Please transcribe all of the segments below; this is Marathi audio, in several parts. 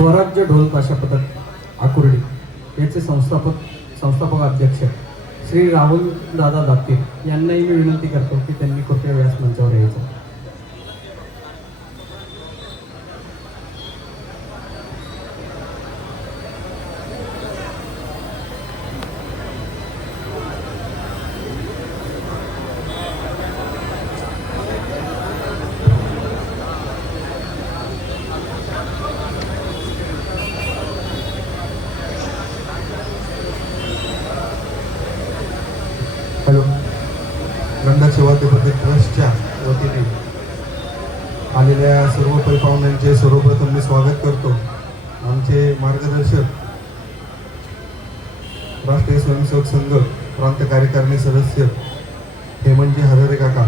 स्वराज्य ढोल ताशा पथक आकुर्डी याचे संस्थापक अध्यक्ष श्री राहुल दादा दातीर यांनाही मी विनंती करतो की त्यांनी कृपया व्यासमंचावर यायचं. हॅलो. गंधा शिवाजी ट्रस्टच्या वतीने आलेल्या सर्व पाहुण्यांचे सर्वप्रथम मी स्वागत करतो. आमचे मार्गदर्शक राष्ट्रीय स्वयंसेवक संघ प्रांत कार्यकारिणी सदस्य हेमंतजी हररे काका,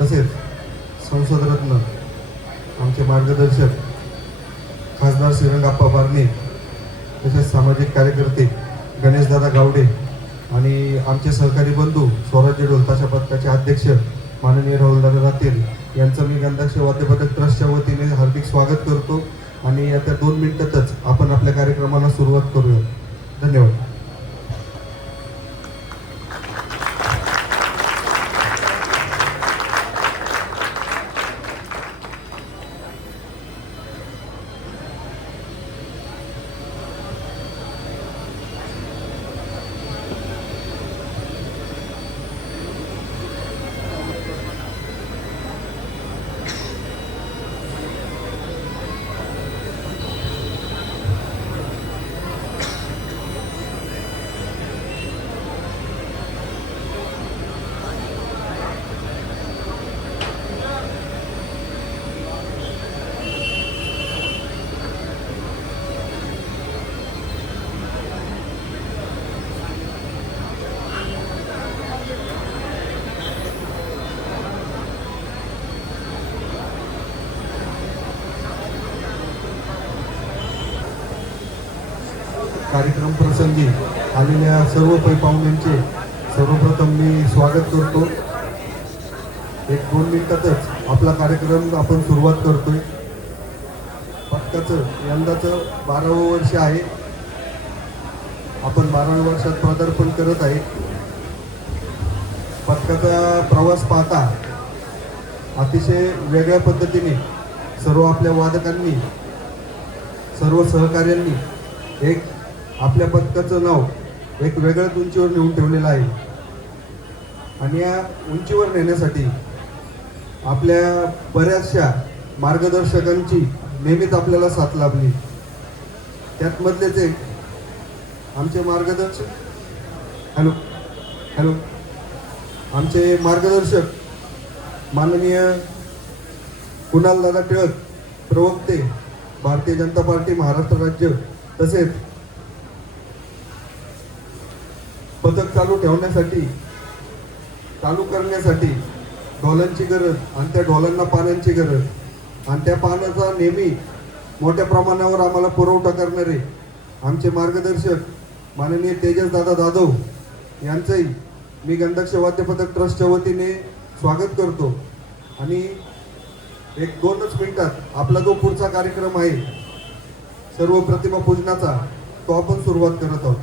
तसेच संसदरत्न आमचे मार्गदर्शक खासदार श्रीरंगाप्पा बारणे, तसेच सामाजिक कार्यकर्ते गणेशदादा गावडे आणि आमचे सहकारी बंधू स्वराज्य ढोल ताशा पथकाचे अध्यक्ष माननीय राहुलदादा दातीर यांचं मी गंधाक्षी वाद्यपथक ट्रस्टच्या वतीने हार्दिक स्वागत करतो. आणि येत्या 2 मिनिटातच आपण आपल्या कार्यक्रमाला सुरुवात करूया. धन्यवाद. कार्यक्रम प्रसंगी आलेल्या सर्व पाहुण्यांचे सर्वप्रथम मी स्वागत करतो. 1-2 मिनिटातच आपला कार्यक्रम आपण सुरुवात करतोय. पथकाचं यंदाचं 12वं वर्ष आहे. आपण 12व्या वर्षात पदार्पण करत आहे. पथकाचा प्रवास पाहता अतिशय वेगळ्या पद्धतीने सर्व आपल्या वादकांनी, सर्व सहकार्यांनी एक आपल्या पथकाचं नाव एक वेगळ्याच उंचीवर नेऊन ठेवलेलं आहे. आणि या उंचीवर नेण्यासाठी आपल्या बऱ्याचशा मार्गदर्शकांची नेहमीच आपल्याला साथ लाभली. त्यातमधलेच एक आमचे मार्गदर्शक आमचे मार्गदर्शक माननीय कुणालदादा टिळक, प्रवक्ते भारतीय जनता पार्टी महाराष्ट्र राज्य, तसेच पथक चालू ठेवण्यासाठी, चालू करण्यासाठी ढोलांची गरज आणि त्या ढोलांना पाण्याची गरज आणि त्या पाण्याचा नेहमी मोठ्या प्रमाणावर आम्हाला पुरवठा करणारे आमचे मार्गदर्शक माननीय तेजसदादा जाधव यांचंही मी गंधाक्षी वाद्यपथक ट्रस्टच्या वतीने स्वागत करतो. आणि 1-2च मिनिटात आपला जो पुढचा कार्यक्रम आहे सर्व प्रतिमा पूजनाचा, तो आपण सुरुवात करत आहोत.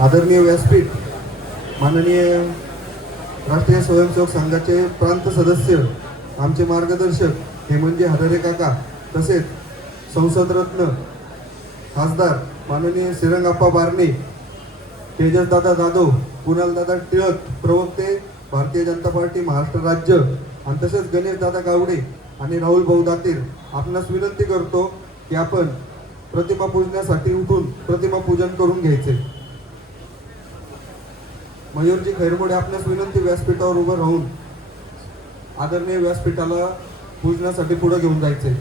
आदरणीय व्यासपीठ, माननीय राष्ट्रीय स्वयंसेवक संघाचे प्रांत सदस्य आमचे मार्गदर्शक हेमंतजी हररे काका, तसेच संसदरत्न खासदार माननीय श्रीरंगाप्पा बारणे, तेजसदादा जाधव, कुणालदादा टिळक, प्रवक्ते भारतीय जनता पार्टी महाराष्ट्र राज्य, आणि तसेच गणेशदादा गावडे आणि राहुल भाऊ दातीर, आपणास विनंती करतो की आपण प्रतिमा पूजण्यासाठी उठून प्रतिमा पूजन करून घ्यायचे. मयूरजी खैरमोडे, आपणास विनंती व्यासपीठावर उभं राहून आदरणीय व्यासपीठाला पूजनासाठी पुढे घेऊन जायचे.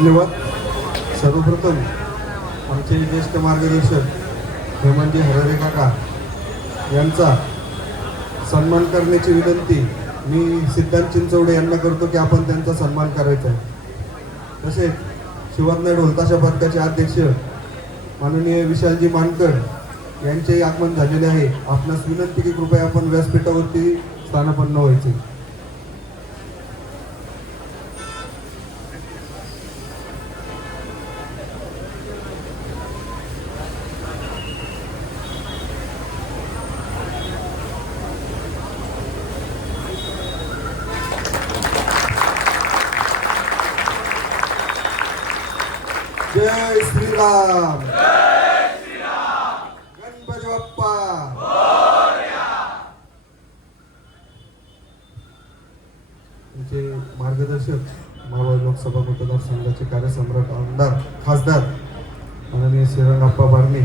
धन्यवाद. सर्वप्रथम आमचे ज्येष्ठ मार्गदर्शक हे म्हणजे हररे काका यांचा सन्मान करण्याची विनंती मी सिद्धांत चिंचवडे यांना करतो की आपण त्यांचा सन्मान करायचा आहे. तसेच शिवाजी ढोलताशा पथकाचे अध्यक्ष माननीय विशालजी मानकर यांचे आगमन झालेले आहे. आपणास विनंती की कृपया आपण व्यासपीठावरती स्थानापन्न व्हायचे. जय श्रीराम. गणपती बाप्पा. आमचे मार्गदर्शक मावळ लोकसभा मतदारसंघाचे कार्यसम्राट आमदार खासदार माननीय श्रीरंगाप्पा बारणे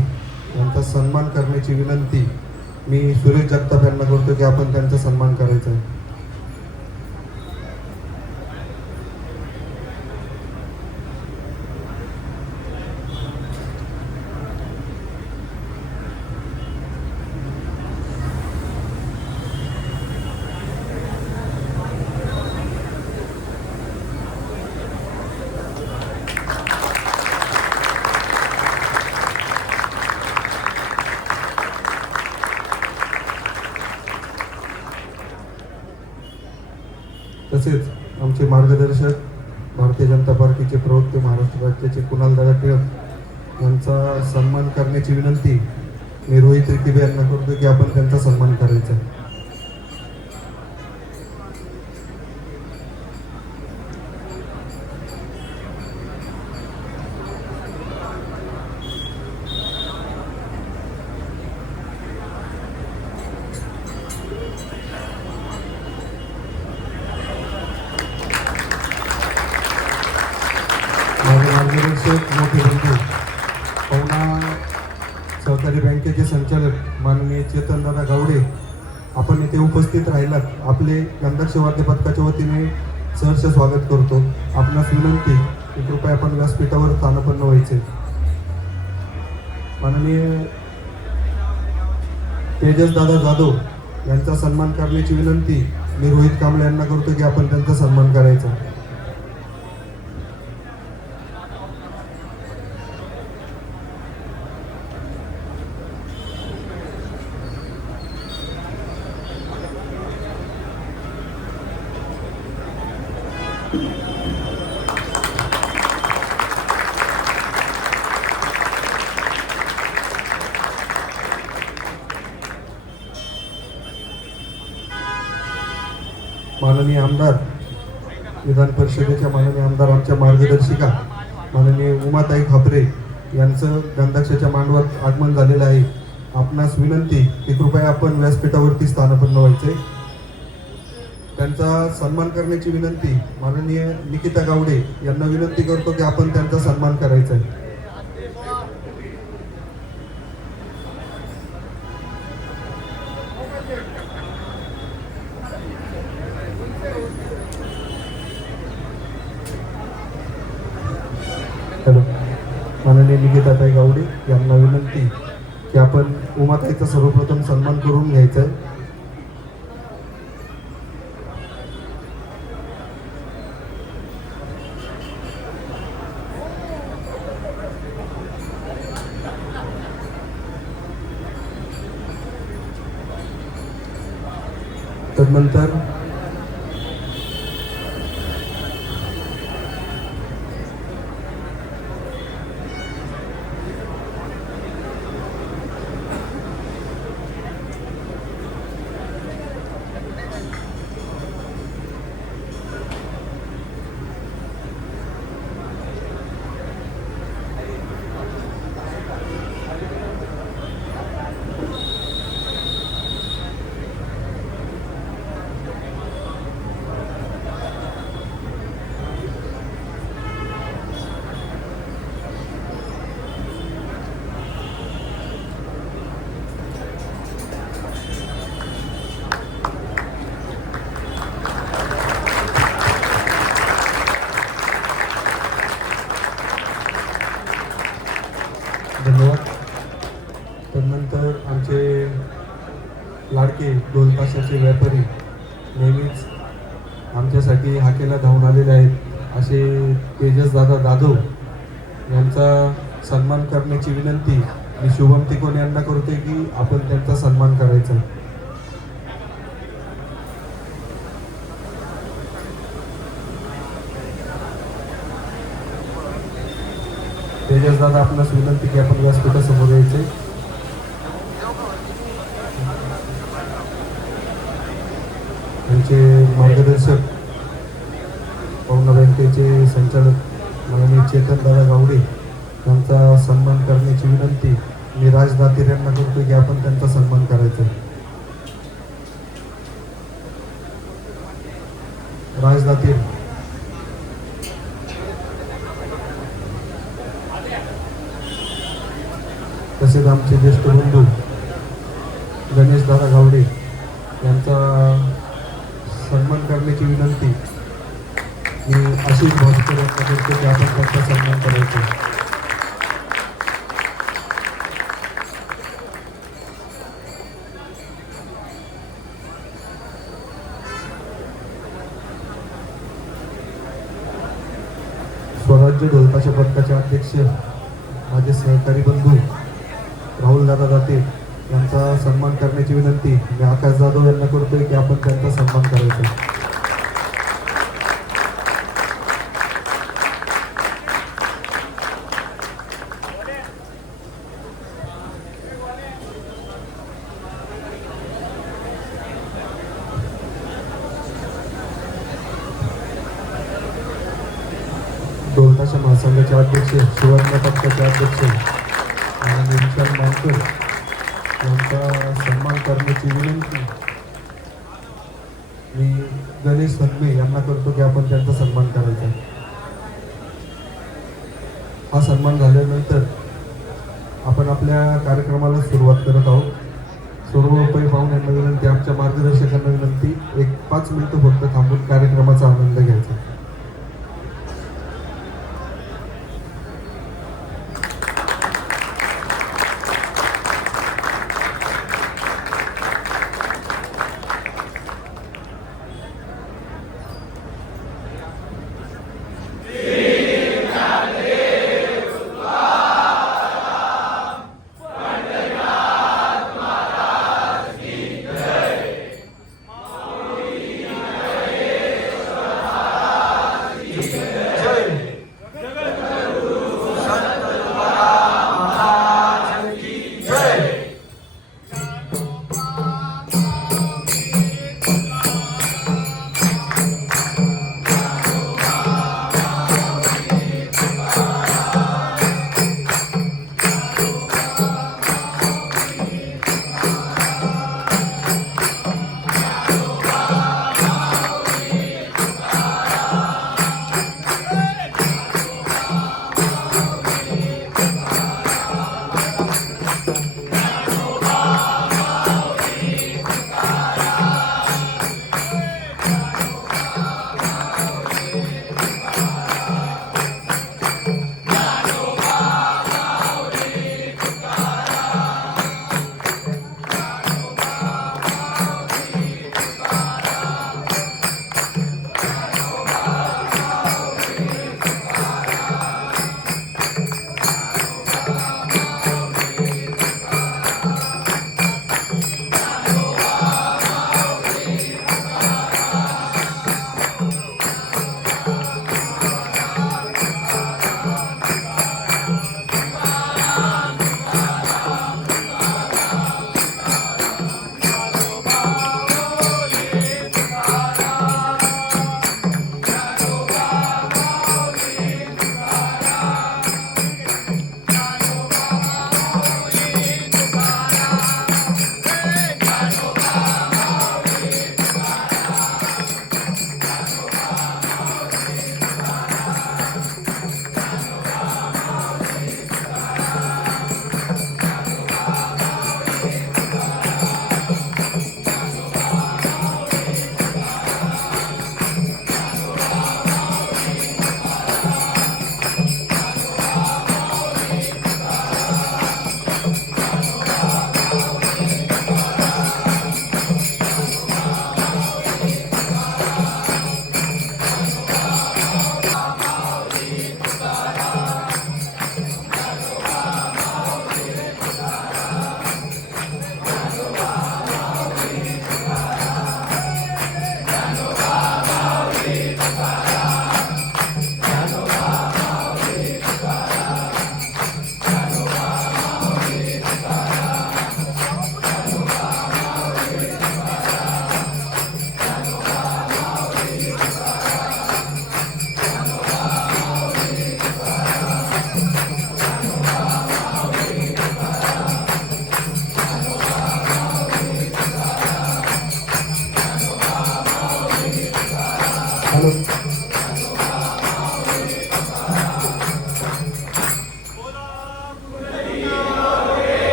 यांचा सन्मान करण्याची विनंती मी सुरेश जगताप यांना करतो की आपण त्यांचा सन्मान करायचा आहे. तसेच आमचे मार्गदर्शक भारतीय जनता पार्टीचे प्रवक्ते महाराष्ट्र राज्याचे कुणालदादा टिळक यांचा सन्मान करण्याची विनंती मी रोहित रितिबे यांना करतो की आपण त्यांचा सन्मान करायचा आहे. माझे मार्गदर्शक मोठे बंधू पवना सहकारी बँकेचे संचालक माननीय चेतनदादा गावडे आपण इथे उपस्थित राहिलात. आपले गंधर्ष वाद्य पथकाच्या वतीने सहर्ष स्वागत करतो. आपणास विनंती की कृपया आपण व्यासपीठावर स्थानापन्न व्हायचे. माननीय तेजसदादा जाधव यांचा सन्मान करण्याची विनंती मी रोहित कांबळे यांना करतो की आपण त्यांचा सन्मान करायचा. माननीय आमदार विधान परिषदेच्या माननीय आमदार आमच्या मार्गदर्शिका माननीय उमाताई खापरे यांचं गंधाक्षाच्या मांडवात आगमन झालेलं आहे. आपणास विनंती की कृपया आपण व्यासपीठावरती स्थानापन्न व्हायचे. त्यांचा सन्मान करण्याची विनंती माननीय निकिता गावडे यांना विनंती करतो की आपण त्यांचा सन्मान करायचा आहे. हॅलो, माननीय निकिताताई गावडे यांना विनंती की आपण उमाताईचा सर्वप्रथम सन्मान करून घ्यायचा आहे. तदनंतर नेहमीच आमच्यासाठी हाकेला धावून आलेले आहेत असे तेजसदादा जाधव यांचा सन्मान करण्याची विनंती मी शुभम तिकोन यांना करते की आपण त्यांचा सन्मान करायचा. तेजसदादा आपणास विनंती की आपण व्यासपीठासमोर यायचे. त्यांचे मार्गदर्शक पवना बँकेचे संचालक माननीय चेतनदादा गावडे यांचा सन्मान करण्याची विनंती मी राज दातीर यांना करतो की आपण त्यांचा सन्मान करायचा. राज दातीर. तसेच आमचे ज्येष्ठ बंधू गणेशदादा गावडे यांचा सन्मान करण्याची विनंती मी आशिष भास्कर यांना करतो की आपण त्यांचा सन्मान करायचा. स्वराज्य ढोलताशा पथकाचे अध्यक्ष माझे सहकारी बंधू राहुलदादा दाते यांचा सन्मान करण्याची विनंती मी आकाश जाधव यांना करतोय की आपण त्यांचा सन्मान करायचा. ढोलताशा महासंघाचे अध्यक्ष सुवर्ण पथकाचे अध्यक्ष विशाल मानकर यांचा सन्मान करण्याची विनंती मी गणेश संघे यांना करतो की आपण त्यांचा सन्मान करायचा. हा सन्मान झाल्यानंतर आपण आपल्या कार्यक्रमाला सुरुवात करत आहोत. सर्वोपरी पाहुण्यांना विनंती, आमच्या मार्गदर्शकांना विनंती, 5 मिनिटं फक्त थांबून कार्यक्रमाचा आनंद घ्यायचा.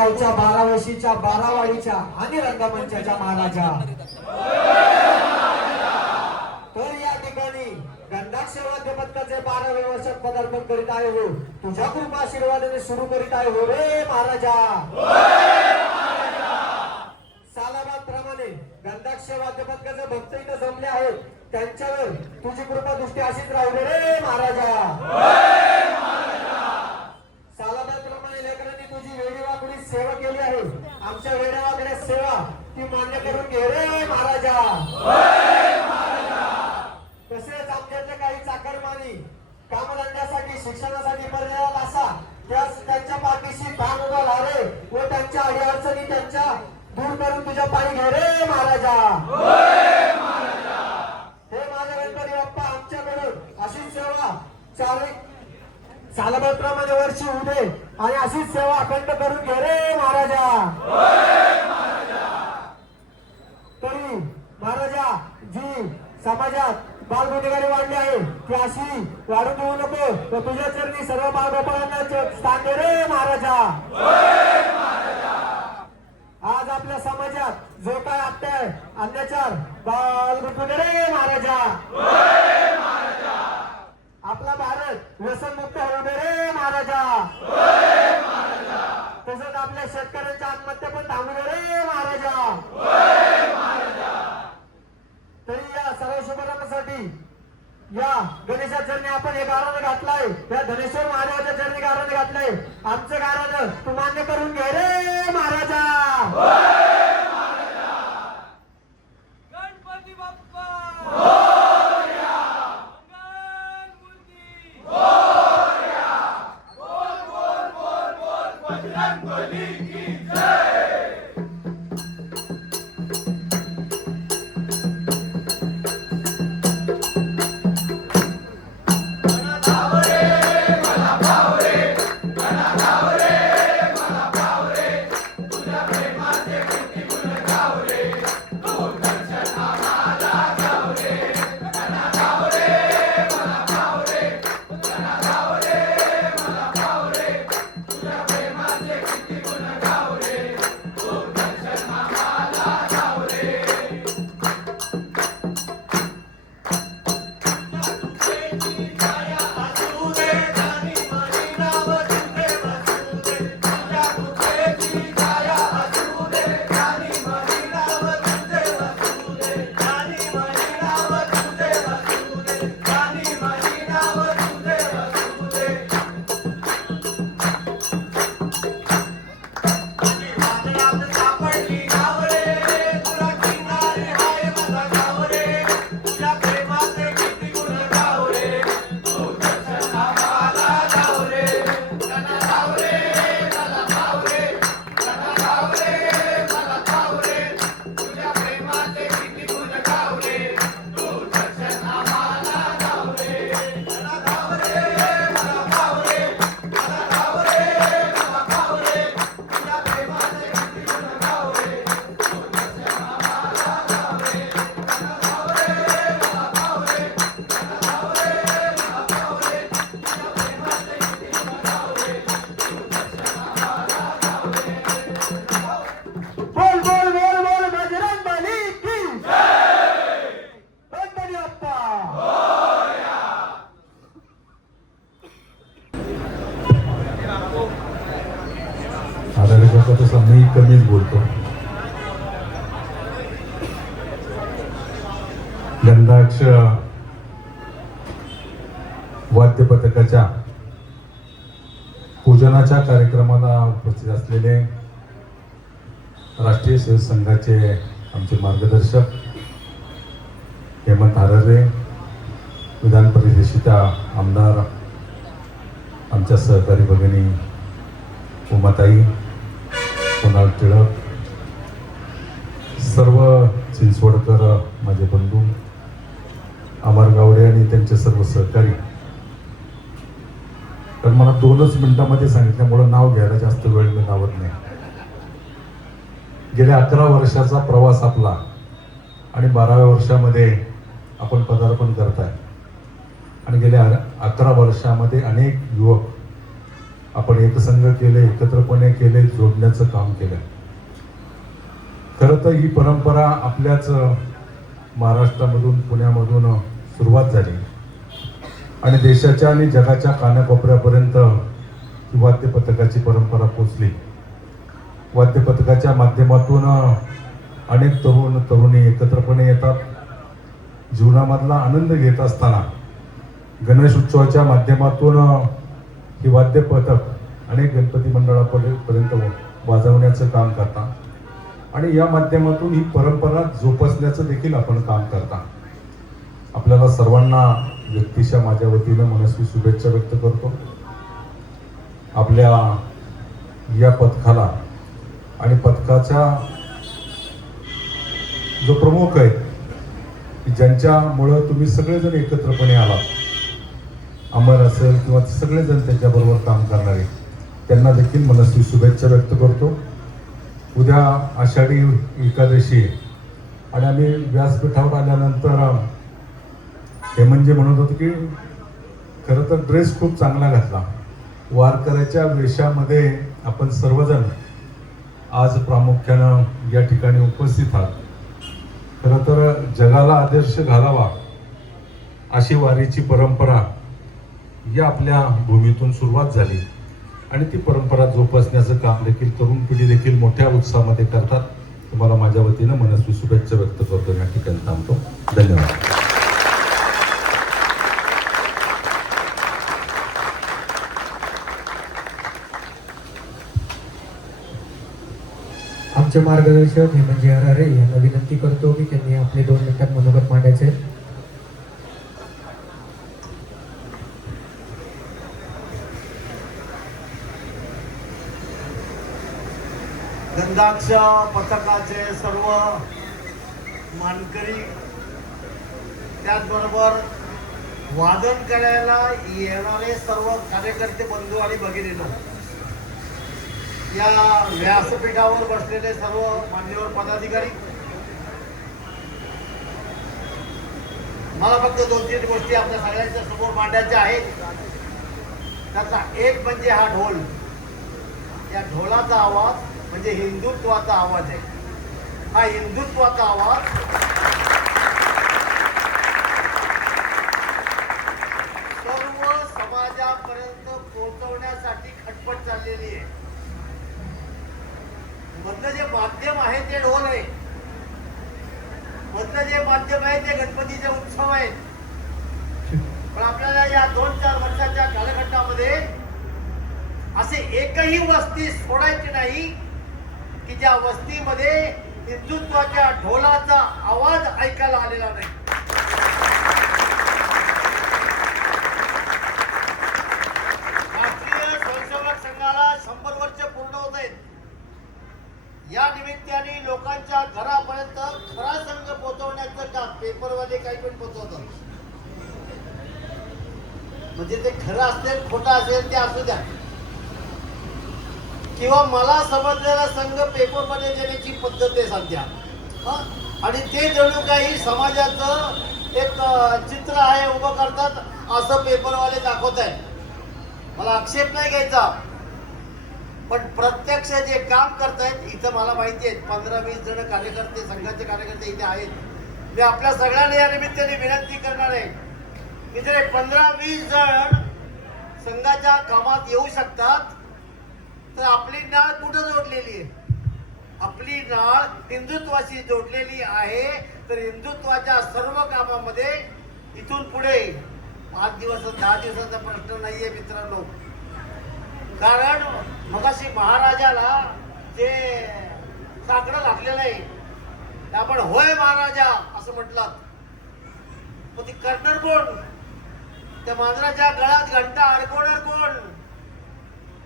गावच्या 12 वर्षीच्या 12 वाडीच्या आणि रंगमंचाच्या महाराजा। तर या ठिकाणी गंधाक्ष वाद्य पथकाचे 12वे वर्षात पदार्पण करीत आहे हो, तुझ्या कृपा आशीर्वादाने सुरू करीत आहे हो रे महाराजा। सालाबाद प्रमाणे गंधाक्ष वाद्य पथकाचे भक्त इथं जमले आहेत, त्यांच्यावर तुझी कृपा दृष्टी अशीच राहू दे रे महाराजा। सालाबाद प्रमाणे लेकरांनी तुझी वेडीवाकडी सेवा केली आहे, आमच्या वेड्यावाकड्या सेवा ती मान्य करून घे रे महाराजा। तसेच आमच्यातले काही चाकरमानी कामधंद्यासाठी शिक्षणासाठी पर्यायात असा त्यांच्या पाठीशी ठाम उभा राहा रे व त्यांच्या अडीअडचणी त्यांच्या दूर करून तुझ्या पायी घे रे महाराजा। हे माझ्या गणपती बाप्पा आमच्याकडून अशीच सेवा सालाबादप्रमाणे वर्षी होऊ दे आणि अशीच सेवा अखंड करून घे रे महाराजा। तरी महाराजा जी समाजात बालगुन्हेगारी वाढली आहे ती अशी वाढून देऊ नको व तुझ्या चरणी सर्व बालगोपाळांना स्थान दे रे महाराजा। आज आपल्या समाजात जो काय अत्याचार बालगुन्हे रे महाराजा। आपला भारत व्यसनमुक्त होऊ दे रे महाराजा। तसंच आपल्या शेतकऱ्यांच्या आत्महत्या पण थांबू दे रे महाराजा। तरी या सर्व शुभारंभासाठी या गणेशा चरणी आपण हे गाराने घातलाय, या धनेश्वर महादेवाच्या चरणी गाराने घातलंय, आमचं गारानं तू मान्य करून घे रे महाराजा। गणपती बाप्पा तसं मी कमीच बोलतो। गंधाक्ष वाद्य पथकाच्या पूजनाच्या कार्यक्रमाला उपस्थित असलेले राष्ट्रीय सेवक संघाचे आमचे मार्गदर्शक हेमंत हररे, विधान परिषदेच्या आमदार आमच्या सहकारी भगिनी उमाताई, कुणाल टिळक, सर्व चिंचवडकर माझे बंधू, अमर गावडे आणि त्यांचे सर्व सहकारी। तर मला 2च मिनिटांमध्ये सांगितल्यामुळं नाव घ्यायला जास्त वेळ मी लावत नाही। गेल्या 11 वर्षाचा प्रवास आपला आणि 12व्या वर्षामध्ये आपण पदार्पण करताय आणि गेल्या 11 वर्षामध्ये अनेक युवक आपण एकसंघ केले, एकत्रपणे केले, जोडण्याचं काम केलं. खरं तर ही परंपरा आपल्याच महाराष्ट्रामधून, पुण्यामधून सुरुवात झाली आणि देशाच्या आणि जगाच्या कानाकोपऱ्यापर्यंत ही वाद्य पथकाची परंपरा पोचली. वाद्य पथकाच्या माध्यमातून अनेक तरुण तरुणी एकत्रपणे येतात. जीवनामधला आनंद घेत असताना गणेश उत्सवाच्या माध्यमातून ही वाद्य पथक अनेक गणपती मंडळापर्यंत वाजवण्याचं काम करतात आणि या माध्यमातून ही परंपरा जोपासण्याचं देखील आपण काम करता. आपल्याला सर्वांना व्यक्तिशः माझ्या वतीनं मनस्वी शुभेच्छा व्यक्त करतो. आपल्या या पथकाला आणि पथकाचा जो प्रमुख आहे की ज्यांच्यामुळं तुम्ही सगळेजण एकत्रपणे आलात, अमर असेल किंवा सगळेजण त्याच्याबरोबर काम करणारे, त्यांना देखील मनस्वी शुभेच्छा व्यक्त करतो. उद्या आषाढी एकादशी आहे आणि आम्ही व्यासपीठावर आल्यानंतर हे म्हणजे म्हणत होतो की खरं तर ड्रेस खूप चांगला घातला. वारकऱ्याच्या वेशामध्ये आपण सर्वजण आज प्रामुख्यानं या ठिकाणी उपस्थित आहात. खरं तर जगाला आदर्श घालावा अशी वारीची परंपरा या आपल्या भूमीतून सुरुवात झाली आणि ती परंपरा जोपासण्याचं काम देखील तरुण पिढी देखील मोठ्या उत्साहामध्ये करतात. तुम्हाला माझ्या वतीनं मनस्वी शुभेच्छा व्यक्त करतो. या ठिकाणी थांबतो. धन्यवाद. आमचे मार्गदर्शक हेमंत हरारे यांना विनंती करतो की त्यांनी आपले 2 मिनिटात मनोगत मांडायचे. गंधाक्ष पथकाचे सर्व मानकरी, त्याचबरोबर वादन करायला येणारे सर्व कार्यकर्ते बंधू आणि भगिनींनो, या व्यासपीठावर बसलेले सर्व मान्यवर पदाधिकारी, मला फक्त 2-3 गोष्टी आपल्या सगळ्यांच्या समोर मांडायच्या आहेत. त्याचा एक म्हणजे हा ढोल. या ढोलाचा आवाज म्हणजे हिंदुत्वाचा आवाज आहे. हा हिंदुत्वाचा आवाज सर्व समाजापर्यंत पोहोचवण्यासाठी खटपट चाललेली आहे. मधलं जे माध्यम आहे ते ढोल आहे. मधलं जे माध्यम आहे ते गणपतीचे उत्सव आहेत. पण आपल्याला या 2-4 वर्षाच्या कालखंडामध्ये असे एकही वस्ती सोडायची नाही की ज्या वस्तीमध्ये हिंदुत्वाच्या ढोलाचा आवाज ऐकायला आलेला नाही. राष्ट्रीय स्वयंसेवक संघाला 100 वर्ष पूर्ण होत आहेत. या निमित्ताने लोकांच्या घरापर्यंत खरा संघ पोहोचवण्याचं काम पेपरवाले काही पण पोहोचवतात. म्हणजे ते खरं असेल खोटं असेल ते असू द्या, किंवा मला समजलेला संघ पेपरमध्ये देण्याची पद्धत आहे सध्या. आणि ते जणू काही समाजाचं एक चित्र आहे उभं करतात असं पेपरवाले दाखवत आहेत. मला आक्षेप नाही घ्यायचा, पण प्रत्यक्ष जे काम करतायत इथं मला माहिती आहे 15-20 जण कार्यकर्ते, संघाचे कार्यकर्ते इथे आहेत. मी आपल्या सगळ्यांना या निमित्ताने विनंती करणार आहे की जर 15-20 जण संघाच्या कामात येऊ शकतात तर आपली नाळ कुठं जोडलेली आहे? आपली नाळ हिंदुत्वाशी जोडलेली आहे. तर हिंदुत्वाच्या सर्व कामामध्ये इथून पुढे 5 दिवस 10 दिवसाचा प्रश्न नाहीये मित्रांनो. कारण मगाशी महाराजाला जे साकडं लागलेलं आहे ते आपण होय महाराजा असं म्हटलं, पण ती करणार कोण? त्या मांजराच्या गळ्यात घंटा अडकवणार कोण?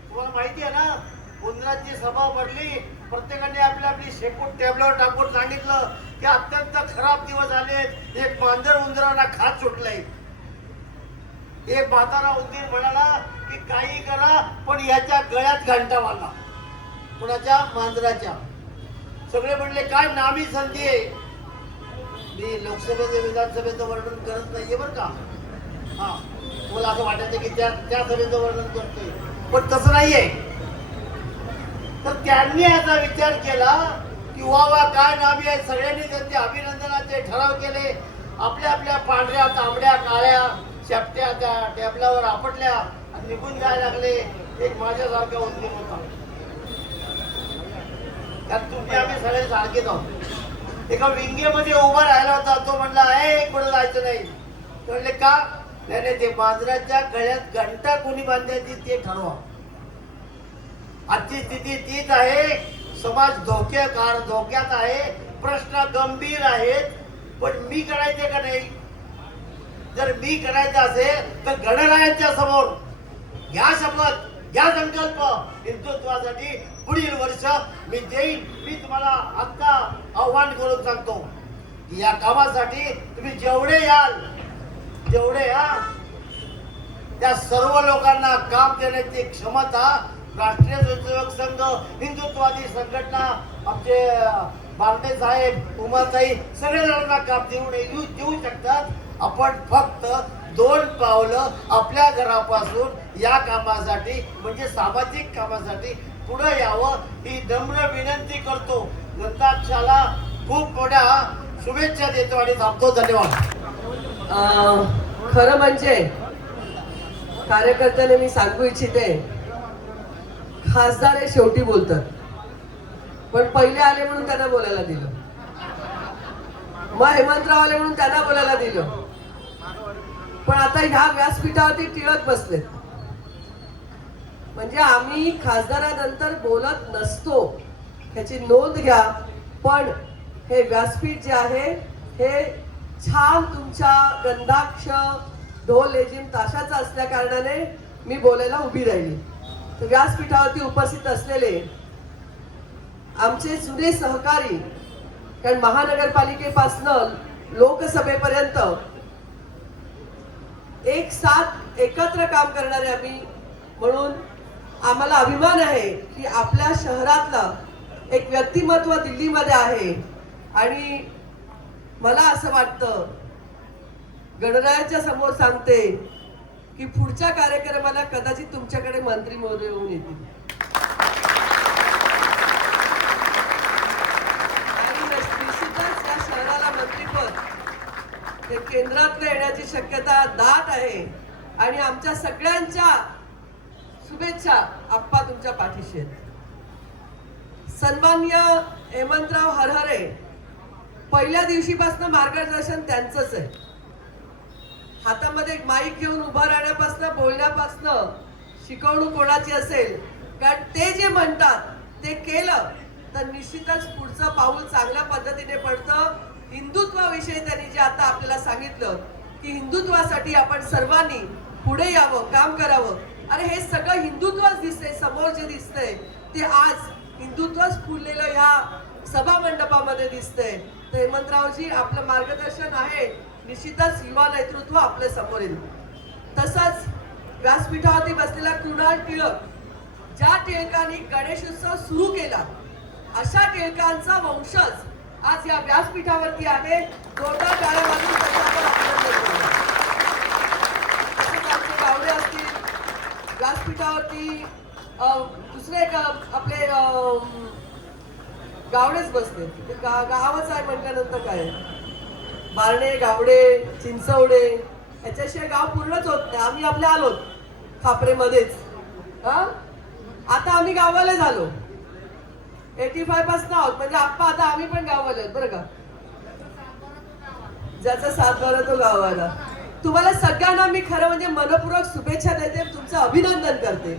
तुम्हाला माहिती आहे ना, उंदराची सभा भरली, प्रत्येकाने आपली आपली शेपूट टेबलावर टाकून सांगितलं की अत्यंत खराब दिवस आलेत. एक मांजर उंदराला खात सुटलंय. एक म्हातारा उंदीर म्हणाला की काही करा पण याच्या गळ्यात घंटा बांधा. कुणाच्या? मांजराच्या. सगळे म्हणले काय नामी संधी आहे. मी लोकसभेचं विधानसभेचं वर्णन करत नाहीये बरं का. हा, मला असं वाटायचं की त्या सभेचं वर्णन करतोय. पण तसं नाहीये. तर त्यांनी याचा विचार केला की वा काय नावी आहे, सगळ्यांनी त्यांचे अभिनंदनाचे ठराव केले. आपल्या आपल्या पांढऱ्या तांबड्या काळ्या शेपट्या त्या टेबलावर आपटल्या आणि निघून जायला लागले. एक माझ्यासारखा उद्योग होता, कारण तुम्ही आम्ही सगळे सारखेच आहोत. एका विंगेमध्ये उभा राहिला होता, तो म्हणला आहे कुठं जायचं नाही. म्हणले का? नाही ते मांजराच्या गळ्यात घंटा कोणी बांधायची ते ठरवा. आजची स्थिती तीच आहे. समाज धोक्यात आहे, प्रश्न गंभीर आहेत. पण मी करायचे का नाही? जर मी करायचं असेल तर गणरायाच्या समोर घ्या शपथ, घ्या संकल्प. हिंदुत्वासाठी पुढील वर्ष मी देईन. मी तुम्हाला आता आव्हान करून सांगतो की या कामासाठी तुम्ही जेवढे याल तेवढे या. त्या सर्व लोकांना काम देण्याची क्षमता राष्ट्रीय स्वयंसेवक संघ, हिंदुत्ववादी संघटना, आमचे बांडे साहेब, उमाताई सगळे जणांना काम देऊ शकतात. आपण फक्त 2 पावलं आपल्या घरापासून या कामासाठी म्हणजे सामाजिक कामासाठी पुढे यावं ही नम्र विनंती करतो. ग्रंथाक्षाला खूप मोठ्या शुभेच्छा देतो आणि थांबतो. धन्यवाद. खरं म्हणजे कार्यकर्त्याने मी सांगू इच्छिते, खासदार हे शेवटी बोलतात, पण पहिले आले म्हणून त्यांना बोलायला दिलं, मग हेमंतराव आले म्हणून त्यांना बोलायला दिलं, पण आता ह्या व्यासपीठावरती टिळक बसलेत. म्हणजे आम्ही खासदारानंतर बोलत नसतो ह्याची नोंद घ्या. पण हे व्यासपीठ जे आहे हे छान तुमच्या गंधाक्ष ढोल लेझिम ताशाचा असल्या कारणाने मी बोलायला उभी राहिली. तर व्यासपीठावरती उपस्थित असलेले आमचे जुने सहकारी, कारण महानगरपालिकेपासनं लोकसभेपर्यंत एक साथ एकत्र काम करणारे आम्ही म्हणून आम्हाला अभिमान आहे की आपल्या शहरातलं एक व्यक्तिमत्व दिल्लीमध्ये आहे. आणि मला असं वाटतं, गणरायाच्या समोर सांगते की पुढच्या कार्यक्रमाला कदाचित तुमच्याकडे मंत्री महोदय येऊन येतील. आणि निश्चितच या शहराला मंत्रीपद हे केंद्रातलं येण्याची शक्यता दाट आहे. आणि आमच्या सगळ्यांच्या शुभेच्छा आप्पा तुमच्या पाठीशी आहेत. सन्माननीय हेमंतराव हरहरे, पहिल्या दिवशीपासून मार्गदर्शन त्यांचंच आहे. हातामध्ये एक माईक घेऊन उभं राहण्यापासून बोलण्यापासून शिकवणूक कोणाची असेल, कारण ते जे म्हणतात ते केलं तर निश्चितच पुढचं पाऊल चांगल्या पद्धतीने पडतं. हिंदुत्वाविषयी त्यांनी जे आता आपल्याला सांगितलं की हिंदुत्वासाठी आपण सर्वांनी पुढे यावं, काम करावं. अरे हे सगळं हिंदुत्वच दिसतंय, समोर जे दिसतंय ते आज हिंदुत्वच फुललेलं ह्या सभा मंडपामध्ये दिसतंय. तर हेमंतरावजी आपलं मार्गदर्शन आहे, निश्चितच युवा नेतृत्व आपल्या समोर येईल. तसंच व्यासपीठावरती बसलेला कृणाल टिळक, ज्या टिळकांनी गणेश उत्सव सुरू केला अशा टिळकांचा वंशज आज या व्यासपीठावरती आहे. जोरदार टाळ्या वाजवून त्यांचा आपण अभिनंदन करूया. तसेच आमचे गावडे असतील व्यासपीठावरती, दुसरे एक आपले गावडेच बसले, गावच आहे म्हटल्यानंतर काय, बारणे, गावडे, चिंचवडे, याच्याशिवाय गाव पूर्णच होत नाही. आम्ही आपल्या आलोत खापरेमध्येच. आता आम्ही गाववाले झालो, 85 पासून आहोत. म्हणजे आप्पा आता आम्ही पण गाववाले आहोत बरं का. ज्याचा 7 बारा तो गाववाला. तुम्हाला सगळ्यांना मी खरं म्हणजे मनपूर्वक शुभेच्छा देते, तुमचं अभिनंदन करते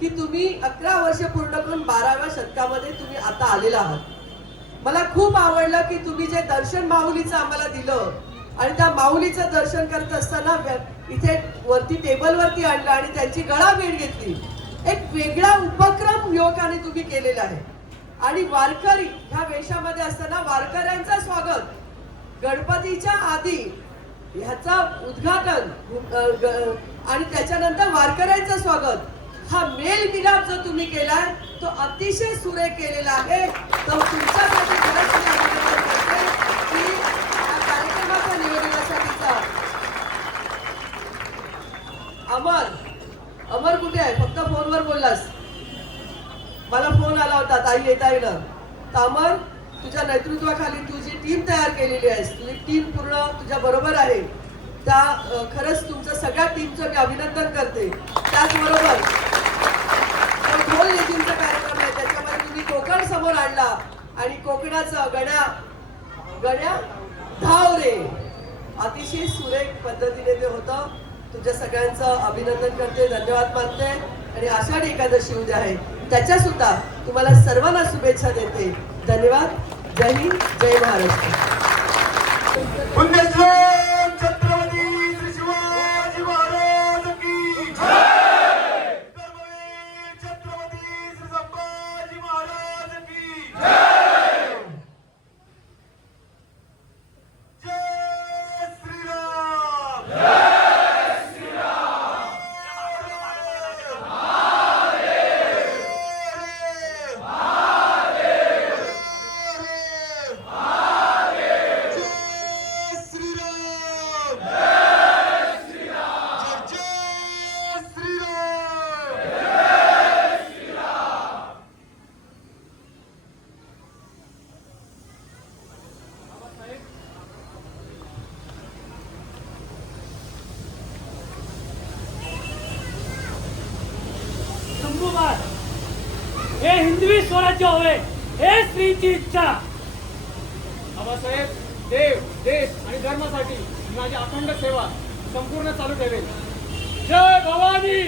की तुम्ही 11 वर्ष पूर्ण करून 12व्या शतकामध्ये तुम्ही आता आलेला आहात. मला खूप आवडलं की तुम्ही जे दर्शन माऊलीचं आम्हाला दिलं आणि त्या माऊलीचं दर्शन करत असताना इथे वरती टेबलवरती आणलं आणि त्यांची गळाभेट घेतली. एक वेगळा उपक्रम युवकांनी तुम्ही केलेला आहे. आणि वारकरी ह्या वेशामध्ये असताना वारकऱ्यांचं स्वागत, गणपतीच्या आधी ह्याचं उद्घाटन आणि त्याच्यानंतर वारकऱ्यांचं स्वागत, हा मेल मिलाप जो तुम्ही केलाय तो अतिशय सुरेख केलेला आहे. तो तुमच्यासाठी खरंच मी अभिनंदन करते की या कार्यक्रमाच्या नियोजनासाठीचा अमर कुठे आहे? फक्त फोनवर बोल बोललास. मला फोन आला होता ताई येता येणं. तामर, तुझ्या नेतृत्वाखाली तू जी टीम तयार केलेली आहेस, तुझी टीम पूर्ण तुझ्या बरोबर आहे. त्या खरंच तुमचं सगळ्या टीमचं मी अभिनंदन करते. त्याचबरोबर जो ढोल लेझिमचा कार्यक्रम आहे त्याच्यामध्ये तुम्ही कोकण समोर आणला आणि कोकणाचं गण्या धाव रे अतिशय सुरेख पद्धतीने ते होतं. तुमच्या सगळ्यांचं अभिनंदन करते, धन्यवाद मानते. आणि आषाढी एकादशी उद्या आहे, त्याच्या सुद्धा तुम्हाला सर्वांना शुभेच्छा देते. धन्यवाद. जय हिंद, जय महाराष्ट्र. पुण्यश्लोक छत्रपती श्री शिवाजी महाराज की जय. धर्मवीर छत्रपती श्री संभाजी महाराज की जय. जय श्रीराम. जय श्रीराम. शंभूबाद हे हिंदवी स्वराज्य हवे, हे स्त्रीची इच्छा. बाबासाहेब, देव, देश आणि धर्मासाठी माझी अखंड सेवा संपूर्ण चालू ठेवेल. जय भवानी.